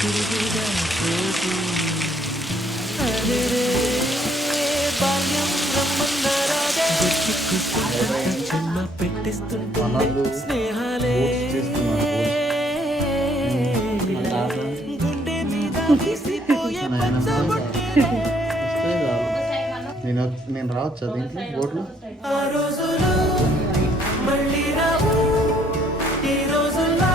తిరిగిగా చోటు అరెరే బాల్యం రమ్మందరాదే జన్మ పెట్టిస్తుంటుంది స్నేహాలే గుండె మీద తీసిపోయే నేను రావచ్చా దీంట్లో బోర్డులో? ఆ రోజులు మళ్ళీ రావు ఈ రోజుల్లో